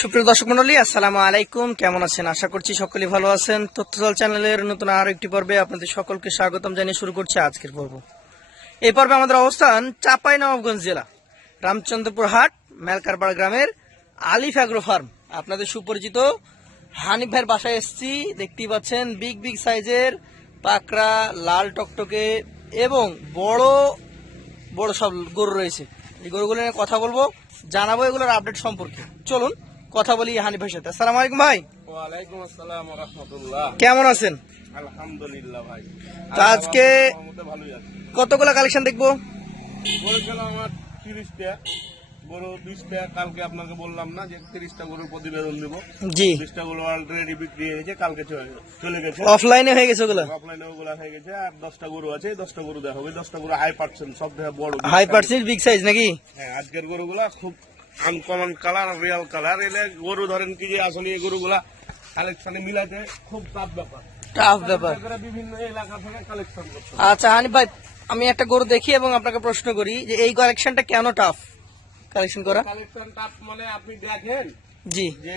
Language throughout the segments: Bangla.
সুপ্রিয় দর্শক মন্ডলী, আসসালামু আলাইকুম। কেমন আছেন? আশা করছি সকলেই ভালো আছেন। তথ্যদল চ্যানেলের নতুন আরও একটি পর্বে আপনাদের সকলকে স্বাগতম জানিয়ে শুরু করছি আজকের পর্ব। এই পর্বে আমাদের অবস্থান চাপাই নবাবগঞ্জ জেলা, রামচন্দ্রপুর হাট মেলকারপাড় গ্রামের আলিফ অ্যাগ্রো ফার্ম। আপনাদের সুপরিচিত হানিফ ভাইয়ের বাসায় এসেছি। দেখতেই পাচ্ছেন বিগ বিগ সাইজের পাকড়া, লাল টকটকে এবং বড় বড় সব গরু রয়েছে। এই গরুগুলো নিয়ে কথা বলব, জানাব এগুলোর আপডেট সম্পর্কে। চলুন কথা বলি হানিফ ভাইয়ের সাথে। আসসালামু আলাইকুম ভাই। ওয়ালাইকুম আসসালাম রহমতুল্লাহ। কেমন আছেন? আলহামদুলিল্লাহ ভাই। তো আজকে- কতগুলো কালেকশন দেখব? আমার তিরিশটা। গরু বিশটা কালকে আপনাকে বললাম না যে তিরিশটা গরুর প্রতিবেদন দিব। জি। গরু অলরেডি বিক্রি হয়ে গেছে কালকে চলে- চলে গেছে। অফলাইনে হয়ে গেছে ওগুলো? অফলাইনে ওগুলা হয়ে গেছে আর দশটা গরু আছে দশটা গরু দেখা হবে দশটা গরু হাই পার্সেন্ট সব থেকে বড় হাই পার্সেন্ট বিগ সাইজ নাকি? হ্যাঁ আজকের গরুগুলা খুব আনকমন কালার রিয়াল কালার এলে গরু ধরেন কি যে আসলে এই গরুগুলা কালেকশনে মিলাতে খুব টাফ ব্যাপার। টাফ ব্যাপার। বিভিন্ন এলাকা থেকে কালেকশন। আচ্ছা হানিফ ভাই আমি একটা গরু দেখি এবং আপনাকে প্রশ্ন করি যে এই কালেকশনটা কেন টাফ কালেকশন করা? কালেকশন টাফ মানে আপনি দেখেন জি। যে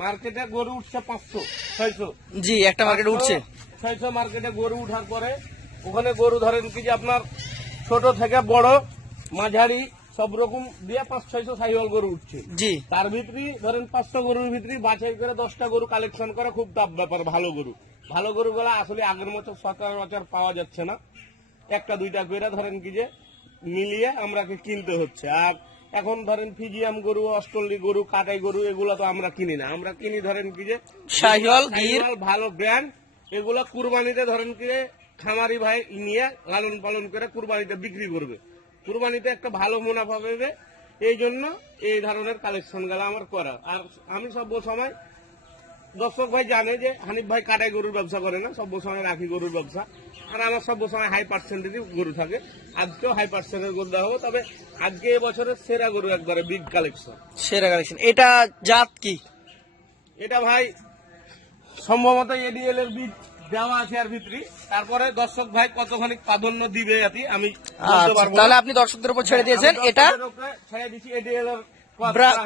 মার্কেটে গরু উঠছে পাঁচশো ছয়শো। জি একটা মার্কেট উঠছে। ছয়শো মার্কেটে গরু উঠার পরে ওখানে গরু ধরেন কি যে আপনার ছোট থেকে বড় মাঝারি সব রকম দিয়ে পাঁচ ছয়শো সাইওয়াল গরু উঠছে। জি। তার ভিতরে ধরেন পাঁচশো গরুর ভিতরে বাছাই করে দশটা গরু কালেকশন করা খুব টাফ ব্যাপার ভালো গরু। ভালো গরুগুলা আসলে আগের মতো সচরাচর পাওয়া যাচ্ছে না। একটা দুইটা করে ধরেন কি যে মিলিয়ে আমরাকে কিনতে হচ্ছে। আর এখন ধরেন ফিজিয়াম গরু অস্ট্রেলি গরু কাটাই গরু এগুলো তো আমরা কিনি না। আমরা কিনি ধরেন কি যে ভালো ব্র্যান্ড এগুলো কুরবানিতে ধরেন কি যে খামারি ভাই নিয়ে লালন পালন করে কুরবানিতে বিক্রি করবে। কুরবানিতে একটা ভালো মুনাফা পাবে। এই জন্য এই ধরনের কালেকশনগুলো আমার করা। আর আমি সব সময় দর্শক ভাই জানে যে হানিফ ভাই কাটাই গরুর ব্যবসা করে না সব সময় রাখি গরুর ব্যবসা। আর আমার সব সময় হাই পার্সেন্টেজই গরু থাকে। আজকেও হাই পার্সেন্টের গরু দেওয়া হবে তবে আজকে এবছরের সেরা গরু একবারে বিগ কালেকশন সেরা কালেকশন এটা জাত কি? এটা ভাই সম্ভবত এডিএল এর বীজ। দেওয়া আছে আর ভিতরে। তারপরে দর্শক ভাই কতখানি প্রাধান্য দিবে আতি আমি আচ্ছা। তাহলে আপনি দর্শকদের উপর ছেড়ে দিয়েছেন। এটা ছেড়ে দিচ্ছি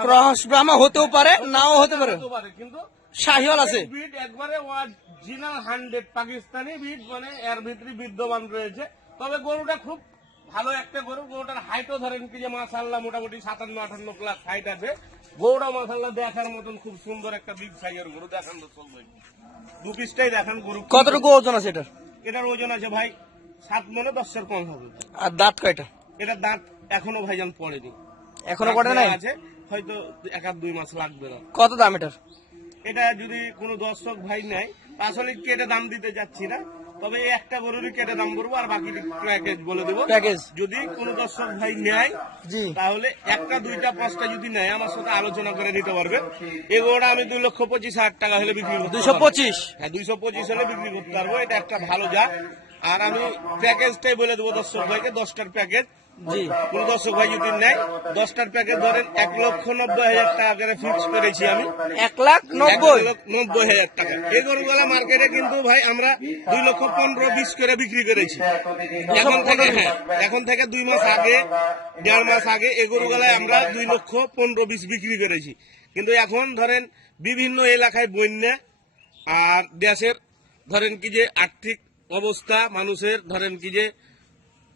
ক্রস ব্রাহ্মা হতেও পারে নাও হতে পারে হতে পারে, কিন্তু শাহিওয়াল আছে। বিট একবারে অরিজিনাল হান্ড্রেড পাকিস্তানি বিট মানে এর ভিতরে বিদ্যমান রয়েছে। তবে গরুটা খুব ভালো একটা গরু গরুটার হাইটও ধরেন কি যে মাসাল্লাহ মোটামুটি সাতান্ন আটান্ন প্লাস হাইট আছে। গরুটা মাসাল্লাহ দেখার মতন খুব সুন্দর একটা বিগ সাইজের গরু। দেখান তো চলবে দু পিসটাই দেখান গরু। কতটুকু ওজন আছে এটার? এটার ওজন আছে ভাই সাত মনে দশের কম হবে। আর দাঁত কয়টা? এটা দাঁত এখনও ভাইজান পড়েনি। এখনও পড়ে নাই? আছে হয়তো এক আধ দুই মাস লাগবে না। কত দাম এটার? এটা যদি কোনো দর্শক ভাই নেয় আসলে কেটে দাম দিতে যাচ্ছি না? তবে এই একটা গরুরই কেটে দাম করব আর বাকি প্যাকেজ বলে দেবো। প্যাকেজ। যদি কোনো দর্শক ভাই নেয় জি। তাহলে একটা দুইটা পাঁচটা যদি নেয় আমার সাথে আলোচনা করে নিতে পারবে। এই গরুটা আমি দুই লক্ষ পঁচিশ হাজার টাকা হলে বিক্রি করব দুইশো পঁচিশ? হ্যাঁ দুইশো পঁচিশ হলে বিক্রি করতে পারব। এটা একটা ভালো যা। আর আমি প্যাকেজটাই বলে দেবো দর্শক ভাইকে দশটার প্যাকেজ। কোন দর্শক ভাই যদি নেয় দশটার প্যাকেজ ধরেন এক লক্ষ নব্বই হাজার টাকা করে ফিক্স করেছি আমি। এক লাখ নব্বই? নব্বই হাজার টাকা। এই গরুগুলা মার্কেটে কিন্তু ভাই আমরা দুই লক্ষ পনেরো বিশ করে বিক্রি করেছি। এখন থেকে হ্যাঁ এখন থেকে দুই মাস আগে দেড় মাস আগে এই গরুগুলায় আমরা দুই লক্ষ পনেরো বিশ বিক্রি করেছি। কিন্তু এখন ধরেন বিভিন্ন এলাকায় বন্যা আর দেশের ধরেন কি যে আর্থিক অবস্থা মানুষের ধরেন কি যে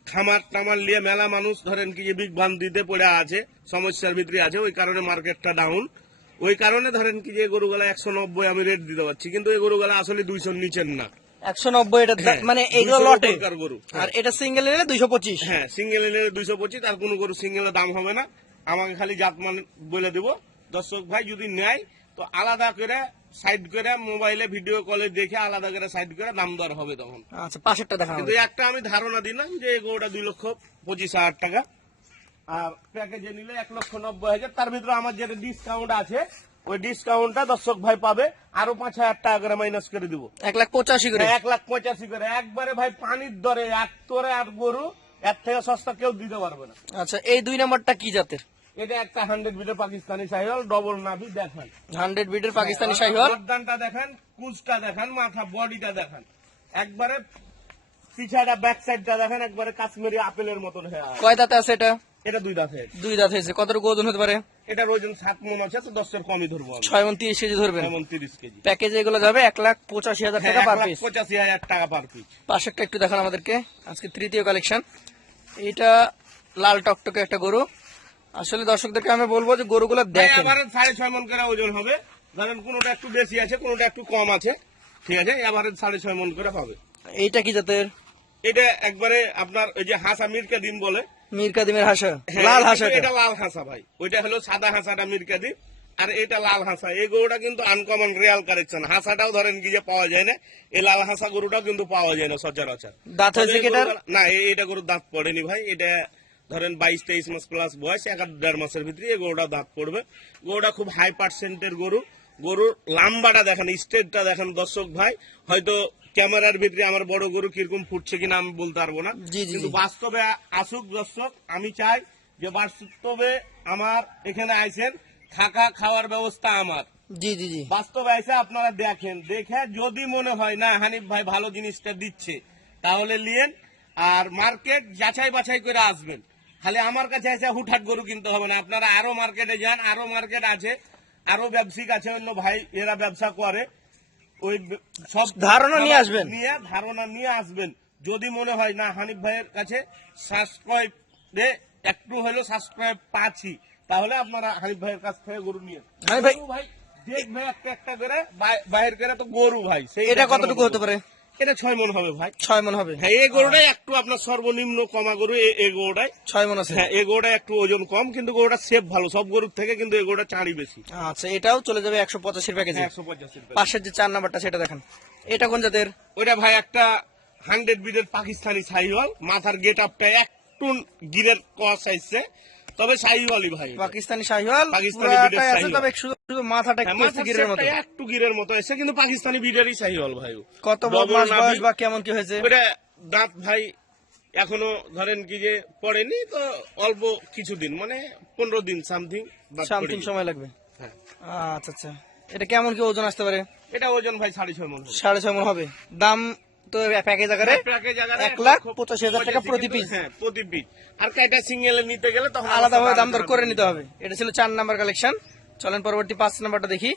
খামার টামার নিয়ে মেলা মানুষ ধরেন কি যে বিগ দিতে পড়ে আছে সমস্যার ভিতরে আছে ওই কারণে মার্কেটটা ডাউন ওই কারণে ধরেন কি যে গরুগুলা একশো নব্বই আমি রেট দিতে পারছি কিন্তু এই গরুগুলা আসলে দুইশো নিচের না। একশো নব্বই এটা হ্যাঁ, মানে এইগুলো 200 লটে। গরু আর এটা সিঙ্গেল নিলে দুইশো পঁচিশ। হ্যাঁ সিঙ্গেল দুইশো পঁচিশ আর কোনো গরু সিঙ্গেলের দাম হবে না। আমাকে খালি জাত মান বলে দেবো। দর্শক ভাই যদি নেয় তো আলাদা করে সাইড করে মোবাইলে ভিডিও কলে দেখে আলাদা করে সাইড করে দাম দর হবে তখন। আচ্ছা পাশেরটা দেখা কিন্তু একটা আমি ধারণা দিলাম যে এই গরুটা দুই লক্ষ পঁচিশ হাজার টাকা। আর প্যাকেজে নিলে এক লক্ষ নব্বই হাজার। তার ভিতরে আমার যেটা ডিসকাউন্ট আছে ওই ডিসকাউন্টটা দর্শক ভাই পাবে। আরও পাঁচ হাজার টাকা করে মাইনাস করে দিব। এক লাখ পঁচাশি করে। এক লাখ পঁচাশি করে। একবারে ভাই পানির দরে এক তোরে আর গরু এর থেকে সস্তা কেউ দিতে পারবে না। আচ্ছা এই দুই নাম্বারটা কি জাতের? এটা একটা হান্ড্রেড বিটের পাকিস্তানি সাইহল ডবল নাভি দেখেন। হান্ড্রেড বিটের পাকিস্তানি শাহিওয়াল গর্দানটা দেখেন কুচটা দেখেন মাথা বডিটা দেখেন। একবারে পিছাটা ব্যাক সাইডটা দেখেন একবারে কাশ্মীরি আপেলের মতন হয়ে। কয় দাঁতে আছে এটা? এটা দুই দাঁত হয়েছে দুই দাঁত হয়েছে কতটুকু ওজন হতে পারে? এটার ওজন সাত মন আছে তো দশের কমই ধরবো ছয় মন তিরিশ কেজি ধরবেন। এমন তিরিশ কেজি। প্যাকেজে এগুলো যাবে এক লাখ পঁচাশি হাজার হ্যাঁ, টাকা পার পিস পঁচাশি হাজার টাকা পার পিস পাশেরটা একটু দেখান আমাদেরকে। আজকে তৃতীয় কালেকশন এটা লাল টকটকে একটা গরু। আসলে দর্শকদেরকে আমি বলব যে গরুগুলো দেখেন। সাড়ে ছয় মন করে ওজন হবে। ধরেন কোনোটা একটু বেশি আছে কোনোটা একটু কম আছে। ঠিক আছে? এবারে সাড়ে ছয় মন করে হবে। এইটা কি জাতের? এটা একবারে আপনার ওই যে হাসা মিরকা দিন বলে। মীর কাদিমের হাসা? হ্যাঁ, লাল হাসা এটা লাল হাসা ভাই। ওইটা হলো সাদা হাসাটা মিরকা দিন আর এটা লাল হাসা। এই গরুটা কিন্তু আনকমন রিয়াল কারেকশন হাসাটাও ধরেন কি যে পাওয়া যায় না। এই লাল হাসা গরুটাও কিন্তু পাওয়া যায় না সচরাচর। দাঁত হয়েছে না এটা গরুর দাঁত পড়েনি ভাই। এটা ধরেন বাইশ তেইশ মাস প্লাস বয়স এক দেড় মাসের ভিতরে এই গরুটা দাঁত পড়বে। গরুটা খুব হাই পার্সেন্টের গরু। গরুর লাম্বাটা দেখেন স্টেটটা দেখেন দর্শক ভাই। হয়তো ক্যামেরার ভিতরে আমার বড় গরু কীরকম ফুটছে কিনা আমি বলতে পারব না। কিন্তু বাস্তবে আসুক দর্শক আমি চাই যে বাস্তবে আমার এখানে আইছেন থাকা খাওয়ার ব্যবস্থা আমার। জি জি জি। বাস্তবে এসে আপনারা দেখেন দেখে যদি মনে হয় না হানিফ ভাই ভালো জিনিসটা দিচ্ছে তাহলে নিয়েন আর মার্কেট যাচাই বাছাই করে আসবেন। খালি আমার কাছে এসে হুটহাট গরু কিনতে হবে না। আপনারা আরও মার্কেটে যান আরও মার্কেট আছে আরও ব্যবসায়িক আছে অন্য ভাই এরা ব্যবসা করে। ওই সব ধারণা নিয়ে আসবেন। নিয়ে ধারণা নিয়ে আসবেন। যদি মনে হয় না হানিফ ভাইয়ের কাছে সাবস্ক্রাইব একটু হলেও সাবস্ক্রাইব পাচ্ছি তাহলে আপনারা হানিফ ভাইয়ের কাছ থেকে গরু নিয়ে ভাই- ভাই দেখবে একটা একটা করে বাই- বাইর করে তো গরু ভাই সেই এটা কতটুকু হতে পারে? এটা ছয় মন হবে ভাই। ছয় মন হবে। হ্যাঁ এই গরুটাই একটু আপনার সর্বনিম্ন কমা গরু এই গরুটাই। ছয় মন আছে। হ্যাঁ এই গরুটা একটু ওজন কম কিন্তু গরুটা সেফ ভালো। সব গরুর থেকে কিন্তু এই গরুটা চাঁড়ি বেশি। আচ্ছা এটাও চলে যাবে একশো পঁচাশির প্যাকেজে একশো পঁচাশি পাশের যে চার নাম্বারটা সেটা দেখেন। এটা কোন জাতের? ওইটা ভাই একটা হান্ড্রেড বিডের পাকিস্তানি সাইওয়াল মাথার গেট আপটা একটু গিরের কস আসছে তবে সাইওয়ালই ভাই পাকিস্তানি শাহিওয়াল পাকিস্তানি পুরাটাই শাহিওয়াল। শুধু শুধু মাথাটা হ্যাঁ, একটু গিরের মতো। একটু গিরের মতো এসে কিন্তু পাকিস্তানি বিডেরই সাইওয়াল ভাই কত মাস বয়স বা কেমন কি হয়েছে? দাঁত ভাই এখনও ধরেন কি যে পড়েনি তো অল্প কিছুদিন মানে পনেরো দিন সামথিং সামথিং সময় লাগবে। হ্যাঁ। আচ্ছা আচ্ছা। এটা কেমন কি ওজন আসতে পারে? এটা ওজন ভাই সাড়ে ছয় মন সাড়ে ছয় মন হবে। দাম প্যাকেজ আকারে প্যাকেজ আকারে এক লাখ পঁচাশি হাজার টাকা প্রতি পিস হ্যাঁ প্রতি পিস আর কাইটা সিঙ্গেলে নিতে গেলে তখন আলাদাভাবে দাম দর করে নিতে হবে। এটা ছিল চার নাম্বার কালেকশন চলেন পরবর্তী পাঁচ নাম্বারটা দেখি।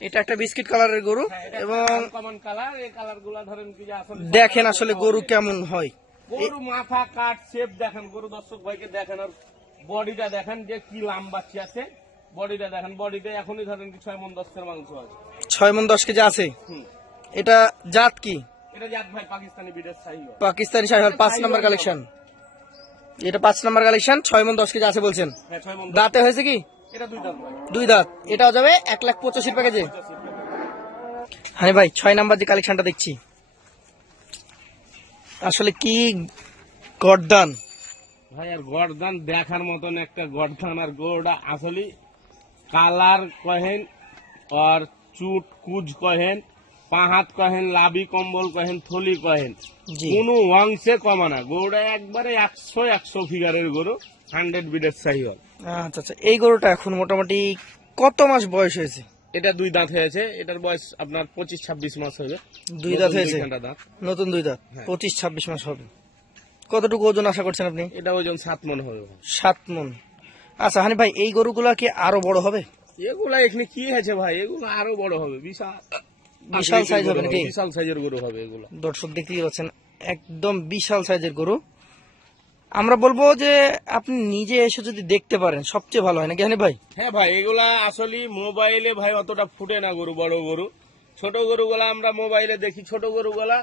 এটা একটা বিস্কিট কালারের গরু এবং কমন কালার এই কালার ধরেন কি যে দেখেন আসলে গরু কেমন হয়। গরু মাথা কাট শেপ দেখেন গরু দর্শক ভাইকে দেখেন আর বডিটা দেখেন যে কি লাম্বাচ্ছি আছে। বডিটা দেখেন বডিটা এখনই ধরেন কি ছয় মন দশের মাংস আছে। ছয় মন দশ কেজি আছে। এটা জাত কি? এটা জাত ভাই পাকিস্তানি বিডের সাইজ পাকিস্তানি শাহিওয়াল পাঁচ নাম্বার কালেকশন এটা পাঁচ নাম্বার কালেকশন ছয় মন দশ কেজি আছে বলছেন। হ্যাঁ মন দাঁতে হয়েছে কি? এটা দুই দাম দুই দাঁত। এটাও যাবে এক লাখ পঁচাশির প্যাকেজে। হ্যাঁ ভাই ছয় নাম্বার যে কালেকশনটা দেখছি। আসলে কি গরদান? ভাই আর গরদান দেখার মতন একটা গরদান আর গোড়া আসলে কালার কহেন আর চুট কুজ কহেন পাহাত কহেন লাভি কম্বল কহেন থলি কহেন কোনো অংশে কমা না। গরুটা একবারে একশো একশো ফিগারের গরু হান্ড্রেড বিডের সাইহল আচ্ছা আচ্ছা এই গরুটা এখন মোটামুটি কত মাস বয়স হয়েছে? এটা দুই দাঁত হয়েছে। এটার বয়স আপনার পঁচিশ ছাব্বিশ মাস হবে। দুই দাঁত হয়েছে? নতুন দুই দাঁত? হ্যাঁ। পঁচিশ ছাব্বিশ মাস হবে। কতটুকু ওজন আশা করছেন আপনি? এটা ওজন সাত মন হবে। সাত মন। আচ্ছা হানি ভাই এই গরুগুলা কি আরও বড় হবে? এগুলা এখানে কি হয়েছে ভাই? এগুলো আরও বড় হবে বিশাল। বিশাল সাইজ হবে নাকি? বিশাল সাইজের গরু হবে এগুলো। দর্শক দেখতেই পাচ্ছেন একদম বিশাল সাইজের গরু। আমরা বলব যে আপনি নিজে এসে যদি দেখতে পারেন সবচেয়ে ভালো হয় নাকি হানি ভাই? হ্যাঁ ভাই এগুলা আসলে মোবাইলে ভাই অতটা ফুটে না গরু বড় গরু। ছোট গরুগুলা আমরা মোবাইলে দেখি ছোট গরুগুলা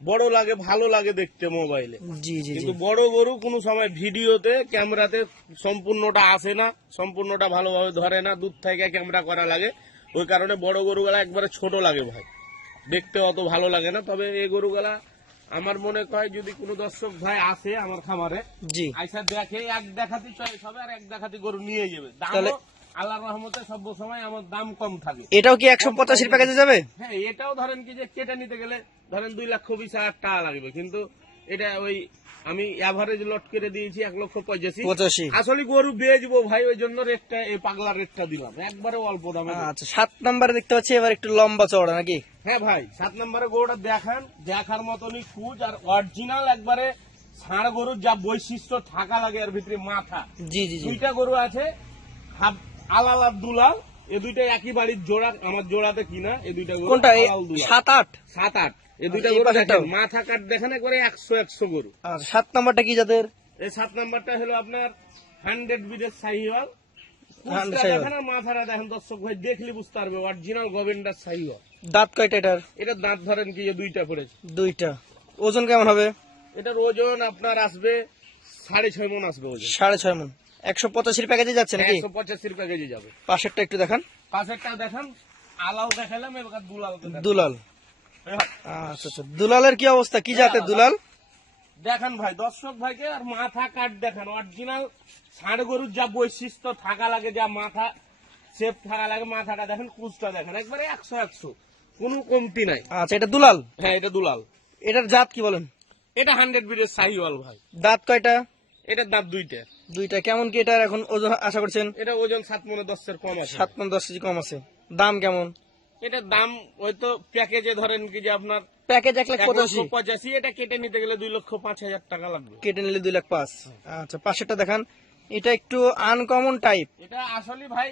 বড় লাগে ভালো লাগে দেখতে মোবাইলে জি জি জি। কিন্তু বড় গরু কোনো সময় ভিডিওতে ক্যামেরাতে সম্পূর্ণটা আসে না সম্পূর্ণটা ভালোভাবে ধরে না দূর থেকে ক্যামেরা করা লাগে। ওই কারণে বড় গরুগুলা একবারে ছোট লাগে ভাই। দেখতে অত ভালো লাগে না তবে এই গরুগুলা আমার মনে হয় যদি কোনো দর্শক ভাই আসে আমার খামারে জি। আইসা দেখে এক দেখাতে চয়েস হবে আর এক দেখাতে গরু নিয়ে যাবে। তাহলে- আল্লাহ রহমতে সব সময় আমার দাম কম থাকে। এটাও কি একশো পঁচাশির প্যাকেজে যাবে? হ্যাঁ এটাও ধরেন কি যে কেটে নিতে গেলে ধরেন দুই লক্ষ বিশ হাজার টাকা লাগবে। কিন্তু এটা ওই আমি অ্যাভারেজ লট করে দিয়েছি এক লক্ষ পঁচাশি পঁচাশি। আসলে গরু বেচবো ভাই ওই জন্য রেটটা এই পাগলা রেটটা দিলাম। একবারে অল্প দামে আচ্ছা সাত নাম্বারে দেখতে পাচ্ছি এবার একটু লম্বা চওড়া নাকি? হ্যাঁ ভাই সাত নম্বরে গরুটা দেখান দেখার মতনই খুঁজ আর অরিজিনাল একবারে ষাঁড় গরুর যা বৈশিষ্ট্য থাকা লাগে এর ভিতরে মাথা। জি জি দুইটা গরু আছে হাফ আলাল আর দুলাল এ দুইটা একই বাড়ির জোড়া আমার জোড়াতে কিনা এই দুইটা কোনটা। সাত আট? সাত আট। এই দুইটা গরু দেখেন মাথা কাট দেখেন একবারে একশো একশো গরু। আর সাত নাম্বারটা কি যাদের এই সাত নাম্বারটা হলো আপনার হান্ড্রেড বিডের সাহিওয়াল। হান্ড্রেড কুচটা সাহিওয়াল। দেখেন আর মাথাটা দেখেন দর্শক ভাই দেখলে বুঝতে পারবে অরিজিনাল গোবিন্দার সাহিওয়াল। দাঁত কয়টা এটার? এটা দাঁত ধরেন কি দুইটা পড়েছে দুইটা। ওজন কেমন হবে? এটার ওজন আপনার আসবে সাড়ে ছয় মন আসবে ওজন। সাড়ে ছয় মন। একশো পঁচাশির প্যাকেজে যাচ্ছে নাকি? একশো পঁচাশি রুপা কেজি যাবে। পাশেরটা একটু দেখান। পাশেরটা দেখেন আলাও দেখালাম এবার দুলাল দুলাল। আচ্ছা আচ্ছা। দুলালের কি অবস্থা? কি জাতের দুলাল? দেখেন ভাই দর্শক ভাইকে আর মাথা কাট দেখেন। অরিজিনাল ষাঁড় গরুর যা বৈশিষ্ট্য থাকা লাগে যা মাথা শেপ থাকা লাগে মাথাটা দেখেন কুচটা দেখেন। একবারে একশো একশো। কোনো কমতি নাই। আচ্ছা এটা দুলাল? হ্যাঁ এটা দুলাল। এটার জাত কি বলেন? এটা হান্ড্রেড বিডের সাহিওয়াল ভাই। দাঁত কয়টা? এটার দাঁত দুইটা। দুইটা। কেমন কি এটার এখন ওজন আশা করছেন? এটা ওজন সাত মনে দশের কম আছে। সাত মন দশ কেজি কম আছে। দাম কেমন? এটার দাম ওই তো প্যাকেজে ধরেন কি যে আপনার প্যাকেজ এক লাখ পঁচাশি। পঁচাশি এটা কেটে নিতে গেলে দুই লক্ষ পাঁচ হাজার টাকা লাগবে। কেটে নিলে দুই লাখ পাঁচ। আচ্ছা পাশেরটা দেখান। এটা একটু আনকমন টাইপ এটা আসলে ভাই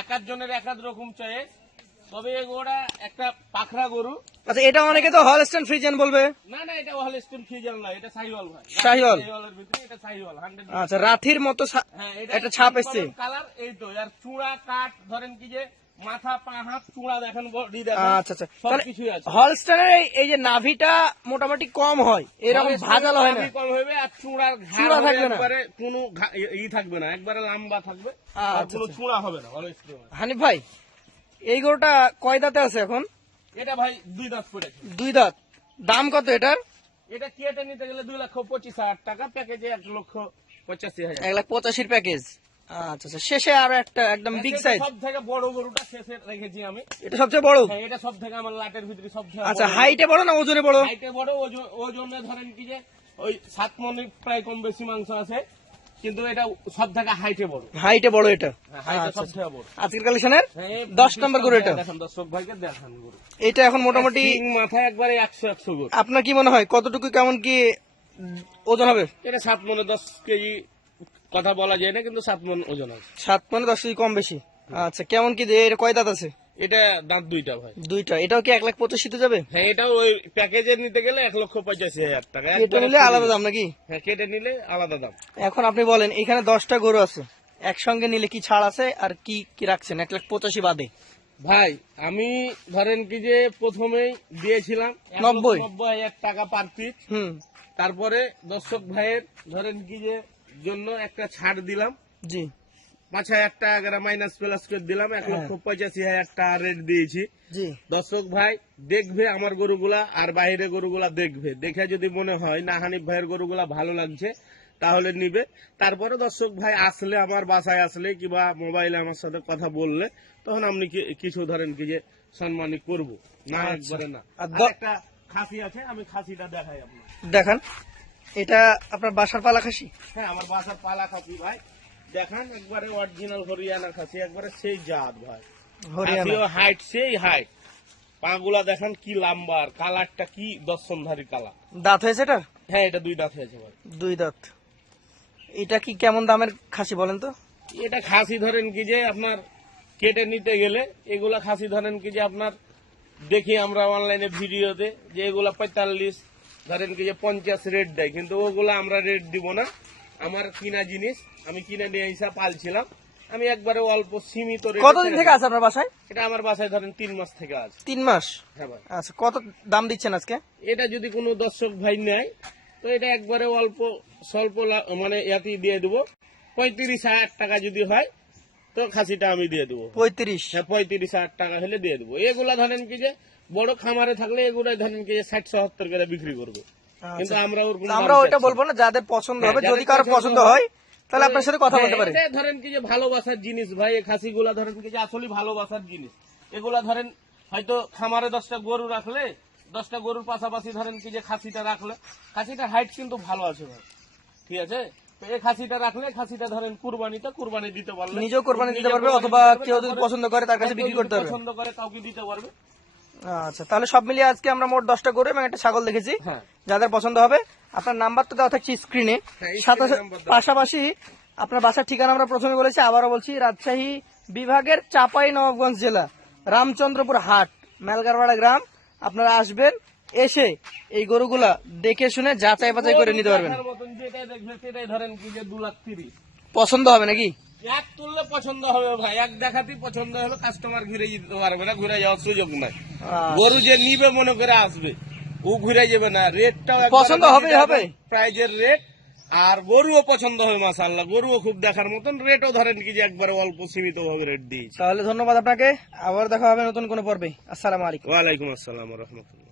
এক জনের এক রকম চয়েস তবে ওরা একটা পাখরা গরু। আচ্ছা এটা অনেকে তো হল হলস্টেন ফ্রিজেন বলবে। না না এটা ওয়াল স্টিম ফিজাল না এটা সাইওয়াল ভাই। শাহিওয়াল? সাইওয়ালের ভিতরে এটা সাইওয়াল 100 আচ্ছা রাথির মতো হ্যাঁ একটা ছাপ এসছে। কালার এই তো আর চূড়া কাট ধরেন কি যে মাথা পা হাত চূড়া দেখেন বডি দেখেন আচ্ছা আচ্ছা। আছে। এই- এই যে নাভিটা মোটামুটি কম হয় এরকম ভাজালো হয় না? কম হবে আর চূড়ার চূড়া থাকবে না। একবারে কোনো ই থাকবে না একবারে লম্বা থাকবে আর আচ্ছা, কোনো। চূড়া হবে না হানিফ ভাই এই গরুটা কয় দাঁতে আছে এখন? এটা ভাই দুই দাঁত পড়েছে দুই দাঁত। দাম কত এটার? এটা কেটে নিতে গেলে দুই লক্ষ পঁচিশ হাজার টাকা প্যাকেজে এক লক্ষ পঁচাশি হাজার। এক লাখ পঁচাশির প্যাকেজ। আচ্ছা আচ্ছা। শেষে আরও একটা একদম বিগ সাইজ সব বড় গরুটা শেষে রেখেছি আমি। এটা সবচেয়ে বড়? হ্যাঁ, এটা সব আমার লাটের ভিতরে সব আচ্ছা হাইটে বড় না ওজনে বড়? হাইটে বড় ওজনে ধরেন কি যে ওই সাত মনে প্রায় কম বেশি মাংস আছে কিন্তু এটা সব থেকে হাইটে বড়। হাইটে বড় এটা? হাইটে সব থেকে বড়। আজকের কালেকশনের দশ নম্বর গরু এটা। দর্শক ভাইকে দেখান গরু। এটা এখন মোটামুটি মাথায় একবারে একশো একশো গরু। আপনার কি মনে হয় কতটুকু কেমন কি ওজন হবে? এটা সাত মনে দশ কেজি কথা বলা যায় না কিন্তু সাত মন ওজন আছে। সাত মানে দশ কেজি কম বেশি? আচ্ছা কেমন কি দিয়ে- এর কয় দাঁত আছে? এটা দাঁত দুইটা ভাই। দুইটা। এটাও কি এক লাখ পঁচাশিতে যাবে? হ্যাঁ এটাও ওই প্যাকেজে নিতে গেলে এক লক্ষ পঁচাশি হাজার টাকা। এটা নিলে আলাদা দাম নাকি? হ্যাঁ কেটে নিলে আলাদা দাম। এখন আপনি বলেন এখানে দশটা গরু আছে। একসঙ্গে নিলে কি ছাড় আছে? আর কি কি রাখছেন? এক লাখ পঁচাশি বাদে। ভাই আমি ধরেন কি যে প্রথমেই দিয়েছিলাম নব্বই। নব্বই হাজার টাকা পার পিস হুম। তারপরে দর্শক ভাইয়ের ধরেন কি যে জন্য একটা ছাড় দিলাম। জি। পাঁচ হাজার টাকা করে মাইনাস প্লাস করে দিলাম। এক লক্ষ পঁচাশি হাজার টাকা রেট দিয়েছি। দর্শক ভাই দেখবে আমার গরুগুলা আর বাইরে গরুগুলা দেখবে। দেখে যদি মনে হয় না হানিফ ভাইয়ের গরুগুলা ভালো লাগছে তাহলে নিবে। তারপরে দর্শক ভাই আসলে আমার বাসায় আসলে কিংবা মোবাইলে আমার সাথে কথা বললে তখন আপনি কি- কিছু ধরেন কি যে সম্মানী করব। না আচ্ছা। একবারে না। একটা খাসি আছে আমি খাসিটা দেখাই আপনার দেখান। এটা আপনার বাসার পালা খাসি? হ্যাঁ আমার বাসার পালা খাসি ভাই। দেখান একবারে অরিজিনাল হরিয়ানা খাসি একবারে সেই জাত ভাই। হরিয়ানা। হাইট সেই হাইট পাগুলা দেখান কি লম্বা আর কালারটা কি দর্শনধারী কালার। দাঁত হয়েছে এটা হ্যাঁ এটা দুই দাঁত হয়েছে ভাই। দুই দাঁত। এটা কি কেমন দামের খাসি বলেন তো? এটা খাসি ধরেন কি যে আপনার কেটে নিতে গেলে এগুলা খাসি ধরেন কি যে আপনার দেখি আমরা অনলাইনে ভিডিওতে যে এগুলা পঁয়তাল্লিশ ধরেন কি যে পঞ্চাশ রেট দেয় কিন্তু ওগুলা আমরা রেট দিব না। আমার কিনা জিনিস আমি কিনে নিয়ে এসে পালছিলাম। আমি একবারে অল্প সীমিত কতদিন থেকে আছে আপনার বাসায়? এটা আমার বাসায় ধরেন তিন মাস থেকে আছে। তিন মাস? হ্যাঁ ভাই। আচ্ছা কত দাম দিচ্ছেন আজকে? এটা যদি কোনো দর্শক ভাই নেয় তো এটা একবারে অল্প স্বল্প মানে ইয়াতি দিয়ে দেবো। পঁয়ত্রিশ হাজার টাকা যদি হয় তো খাসিটা আমি দিয়ে দেবো। পঁয়ত্রিশ? হ্যাঁ পঁয়ত্রিশ হাজার টাকা হলে দিয়ে দেবো। এগুলা ধরেন কি যে বড় খামারে থাকলে এগুলো ধরেন কি ষাট সত্তর করে বিক্রি করব। কিন্তু আমরা ওর আমরা ওইটা বলব না যাদের পছন্দ হবে হ্যাঁ, যদি কারও পছন্দ হয়, তাহলে আপনার সাথে কথা বলতে পারে। ধরেন কি যে ভালোবাসার জিনিস ভাই এই খাসিগুলা ধরেন কি যে আসলে ভালোবাসার জিনিস। এগুলা ধরেন হয়তো খামারে দশটা গরু রাখলে দশটা গরুর পাশাপাশি ধরেন কি যে খাসিটা রাখলে খাসিটার হাইট কিন্তু ভালো আছে ভাই। ঠিক আছে? এই খাসিটা রাখলে খাসিটা ধরেন কুরবানিতে কুরবানি দিতে পারবে নিজেও কোরবানি দিতে পারবে অথবা কেউ যদি পছন্দ করে তার কাছে বিক্রি করতে পারবে। পছন্দ করে কাউকে দিতে পারবে? আচ্ছা তাহলে সব মিলিয়ে আজকে আমরা মোট দশটা গরু এবং একটা ছাগল দেখেছি। হ্যাঁ। যাদের পছন্দ হবে আপনার নাম্বার তো দেওয়া থাকছে স্ক্রিনে। হ্যাঁ। পাশাপাশি আপনার বাসার ঠিকানা আমরা প্রথমে বলেছি আবারও বলছি রাজশাহী বিভাগের চাপাই নবাবগঞ্জ জেলা রামচন্দ্রপুর হাট মেলগারপাড়া গ্রাম। আপনারা আসবেন এসে এই গরুগুলা দেখে শুনে যাচাই বাছাই করে নিতে পারবেন। পছন্দ হবে নাকি? এক তুললে পছন্দ হবে ভাই এক দেখাতেই পছন্দ হবে কাস্টমার ঘুরে যেতে পারবে না ঘুরে যাওয়ার সুযোগ নাই। গরু যে নিবে মনে করে আসবে ও ঘুরে যাবে না রেটটাও পছন্দ হবেই হবে। প্রাইজের রেট আর গরুও পছন্দ হবে মাসাল্লাহ গরুও খুব দেখার মতন রেটও ধরেন কি যে একবারে অল্প সীমিত ভাবে রেট দিয়েছে। তাহলে ধন্যবাদ আপনাকে আবার দেখা হবে নতুন কোনো পর্বে। আসসালামু আলাইকুম। ওয়ালাইকুম আসসালাম রহমতুল্লাহ।